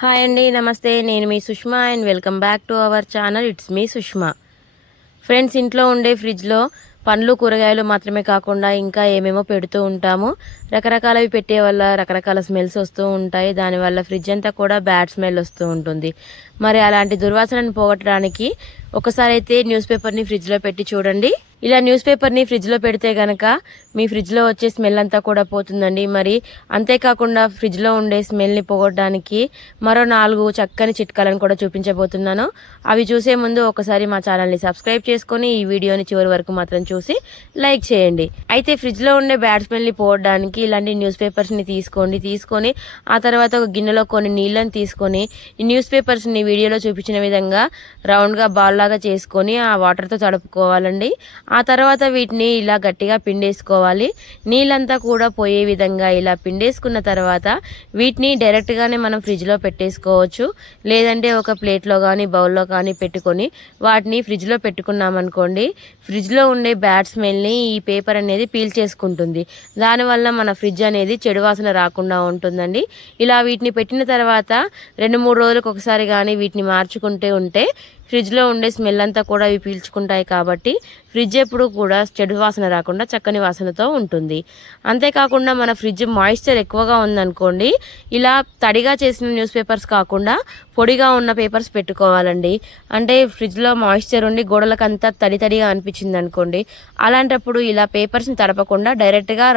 Hi అండి, నమస్తే. నేను మీ Sushma and welcome back to our channel. It's me Sushma. Friends, ఇంట్లో ఉండే ఫ్రిడ్జ్లో పండ్లు కూరగాయలు మాత్రమే కాకుండా ఇంకా ఏమేమో పెడుతూ ఉంటాము. రకరకాలవి పెట్టే వల్ల రకరకాల స్మెల్స్ వస్తూ ఉంటాయి. దానివల్ల ఫ్రిడ్జ్ అంతా కూడా బ్యాడ్ స్మెల్ వస్తూ ఉంటుంది. మరి అలాంటి దుర్వాసనను పోగొట్టడానికి ఒకసారి అయితే న్యూస్ పేపర్ని ఫ్రిడ్జ్లో పెట్టి చూడండి. ఇలా న్యూస్ పేపర్ని ఫ్రిడ్జ్లో పెడితే గనక మీ ఫ్రిడ్జ్లో వచ్చే స్మెల్ అంతా కూడా పోతుందండి. మరి అంతేకాకుండా ఫ్రిడ్జ్లో ఉండే స్మెల్ని పోగొట్టడానికి మరో 4 చక్కని చిట్కాలను కూడా చూపించబోతున్నాను. అవి చూసే ముందు ఒకసారి మా ఛానల్ని సబ్స్క్రైబ్ చేసుకొని ఈ వీడియోని చివరి వరకు మాత్రం చూసి లైక్ చేయండి. అయితే ఫ్రిడ్జ్లో ఉండే బ్యాడ్ స్మెల్ని పోగొట్టడానికి ఇలాంటి న్యూస్ పేపర్స్ని తీసుకొని ఆ తర్వాత ఒక గిన్నెలో కొన్ని నీళ్ళని తీసుకొని ఈ న్యూస్ పేపర్స్ని వీడియోలో చూపించిన విధంగా రౌండ్గా బాల్ లాగా చేసుకొని ఆ వాటర్తో తడుపుకోవాలండి. ఆ తర్వాత వీటిని ఇలా గట్టిగా పిండేసుకోవాలి. నీళ్ళంతా కూడా పోయే విధంగా ఇలా పిండేసుకున్న తర్వాత వీటిని డైరెక్ట్గానే మనం ఫ్రిడ్జ్లో పెట్టేసుకోవచ్చు. లేదంటే ఒక ప్లేట్లో కానీ బౌల్లో కానీ పెట్టుకొని వాటిని ఫ్రిడ్జ్లో పెట్టుకున్నామనుకోండి, ఫ్రిడ్జ్లో ఉండే బ్యాడ్ స్మెల్ని ఈ పేపర్ అనేది పీల్చేసుకుంటుంది. దానివల్ల మన ఫ్రిడ్జ్ అనేది చెడు వాసన రాకుండా ఉంటుందండి. ఇలా వీటిని పెట్టిన తర్వాత 2-3 రోజులకు ఒకసారి కానీ వీటిని మార్చుకుంటూ ఉంటే ఫ్రిడ్జ్లో ఉండే స్మెల్ అంతా కూడా ఇవి పీల్చుకుంటాయి. కాబట్టి ఫ్రిడ్జ్ ఎప్పుడు కూడా చెడు వాసన రాకుండా చక్కని వాసనతో ఉంటుంది. అంతేకాకుండా మన ఫ్రిడ్జ్ మాయిశ్చర్ ఎక్కువగా ఉందనుకోండి, ఇలా తడిగా చేసిన న్యూస్ పేపర్స్ కాకుండా పొడిగా ఉన్న పేపర్స్ పెట్టుకోవాలండి. అంటే ఫ్రిడ్జ్లో మాయిశ్చర్ ఉండి గోడలకంతా తడిగా అనిపించింది అనుకోండి, అలాంటప్పుడు ఇలా పేపర్స్ని తడపకుండా డైరెక్ట్గా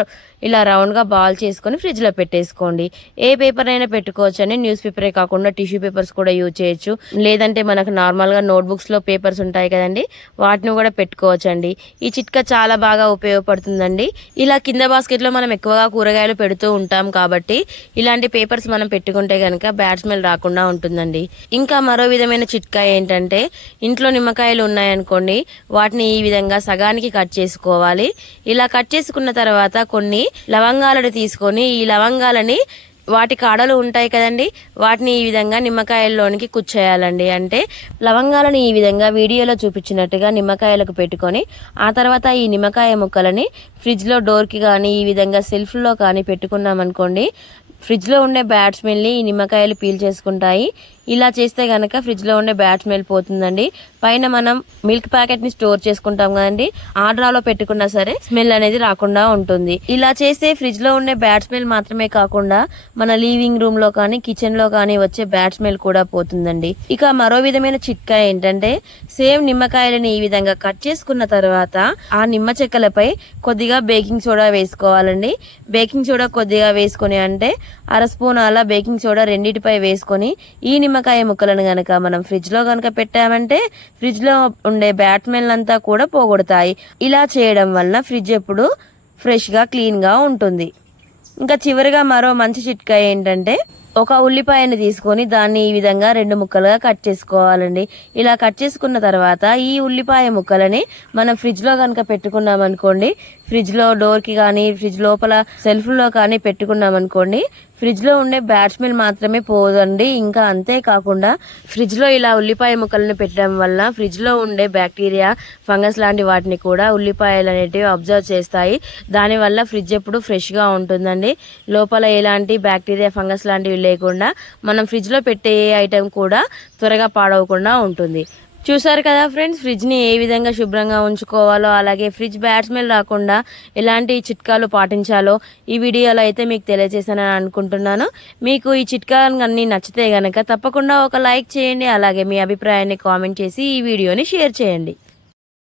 ఇలా రౌండ్గా బాల్ చేసుకొని ఫ్రిడ్జ్లో పెట్టేసుకోండి. ఏ పేపర్ అయినా పెట్టుకోవచ్చు అండి. న్యూస్ పేపరే కాకుండా టిష్యూ పేపర్స్ కూడా యూజ్ చేయొచ్చు. లేదంటే మనకు నార్మల్గా నోట్బుక్స్లో పేపర్స్ ఉంటాయి కదండి, వాటిని కూడా పెట్టుకోవచ్చండి. ఈ చిట్కా చాలా బాగా ఉపయోగపడుతుందండి. ఇలా కింద బాస్కెట్లో మనం ఎక్కువగా కూరగాయలు పెడుతూ ఉంటాం కాబట్టి ఇలాంటి పేపర్స్ మనం పెట్టుకుంటే కనుక బ్యాడ్ స్మెల్ రాకుండా ఉంటుందండి. ఇంకా మరో విధమైన చిట్కా ఏంటంటే, ఇంట్లో నిమ్మకాయలు ఉన్నాయనుకోండి, వాటిని ఈ విధంగా సగానికి కట్ చేసుకోవాలి. ఇలా కట్ చేసుకున్న తర్వాత కొన్ని లవంగాలను తీసుకొని ఈ లవంగాలని వాటి కాడలు ఉంటాయి కదండి, వాటిని ఈ విధంగా నిమ్మకాయల్లోనికి కుచ్చేయాలండి. అంటే లవంగాలను ఈ విధంగా వీడియోలో చూపించినట్టుగా నిమ్మకాయలకు పెట్టుకొని ఆ తర్వాత ఈ నిమ్మకాయ ముక్కలని ఫ్రిడ్జ్లో డోర్కి కానీ ఈ విధంగా సెల్ఫ్లో కానీ పెట్టుకున్నామనుకోండి, ఫ్రిడ్జ్లో ఉండే బ్యాడ్ స్మెల్ని ఈ నిమ్మకాయలు పీల్చేసుకుంటాయి. ఇలా చేస్తే కనుక ఫ్రిడ్జ్లో ఉండే బ్యాడ్ స్మెల్ పోతుందండి. పైన మనం మిల్క్ ప్యాకెట్ని స్టోర్ చేసుకుంటాం కదండి, ఆ డ్రాలో పెట్టుకున్నా సరే స్మెల్ అనేది రాకుండా ఉంటుంది. ఇలా చేస్తే ఫ్రిడ్జ్లో ఉండే బ్యాడ్ స్మెల్ మాత్రమే కాకుండా మన లివింగ్ రూమ్లో కానీ కిచెన్లో కానీ వచ్చే బ్యాడ్ స్మెల్ కూడా పోతుందండి. ఇక మరో విధమైన చిట్కా ఏంటంటే, సేమ్ నిమ్మకాయలని ఈ విధంగా కట్ చేసుకున్న తర్వాత ఆ నిమ్మ చెక్కలపై కొద్దిగా బేకింగ్ సోడా వేసుకోవాలండి. బేకింగ్ సోడా కొద్దిగా వేసుకొని అంటే 1/2 స్పూన్ అలా బేకింగ్ సోడా రెండిటిపై వేసుకొని ఈ నిమ్మకాయ ముక్కలను గనక మనం ఫ్రిడ్జ్లో గనక పెట్టామంటే ఫ్రిడ్జ్లో ఉండే బ్యాడ్ స్మెల్ అంతా కూడా పోగొడతాయి. ఇలా చేయడం వలన ఫ్రిడ్జ్ ఎప్పుడు ఫ్రెష్గా క్లీన్గా ఉంటుంది. ఇంకా చివరిగా మరో మంచి చిట్కా ఏంటంటే, ఒక ఉల్లిపాయని తీసుకొని దాన్ని ఈ విధంగా 2 ముక్కలుగా కట్ చేసుకోవాలండి. ఇలా కట్ చేసుకున్న తర్వాత ఈ ఉల్లిపాయ ముక్కలని మనం ఫ్రిడ్జ్లో కనుక పెట్టుకున్నామనుకోండి, ఫ్రిడ్జ్లో డోర్కి కానీ ఫ్రిడ్జ్ లోపల సెల్ఫ్లో కానీ పెట్టుకున్నామనుకోండి, ఫ్రిడ్జ్లో ఉండే బ్యాడ్ స్మెల్ మాత్రమే పోదండి. ఇంకా అంతేకాకుండా ఫ్రిడ్జ్లో ఇలా ఉల్లిపాయ ముక్కలను పెట్టడం వల్ల ఫ్రిడ్జ్లో ఉండే బ్యాక్టీరియా, ఫంగస్ లాంటి వాటిని కూడా ఉల్లిపాయలు అనేటివి అబ్జర్వ్ చేస్తాయి. దానివల్ల ఫ్రిడ్జ్ ఎప్పుడు ఫ్రెష్గా ఉంటుందండి. లోపల ఎలాంటి బ్యాక్టీరియా, ఫంగస్ లాంటివి లేకుండా మనం ఫ్రిడ్జ్లో పెట్టే ఏ ఐటెం కూడా త్వరగా పాడవకుండా ఉంటుంది. చూసారు కదా ఫ్రెండ్స్, ఫ్రిడ్జ్ని ఏ విధంగా శుభ్రంగా ఉంచుకోవాలో, అలాగే ఫ్రిడ్జ్ బ్యాడ్ స్మెల్ రాకుండా ఎలాంటి చిట్కాలు పాటించాలో ఈ వీడియోలో అయితే మీకు తెలియజేశానని అనుకుంటున్నాను. మీకు ఈ చిట్కాలు అన్నీ నచ్చితే గనక తప్పకుండా ఒక లైక్ చేయండి. అలాగే మీ అభిప్రాయాన్ని కామెంట్ చేసి ఈ వీడియోని షేర్ చేయండి.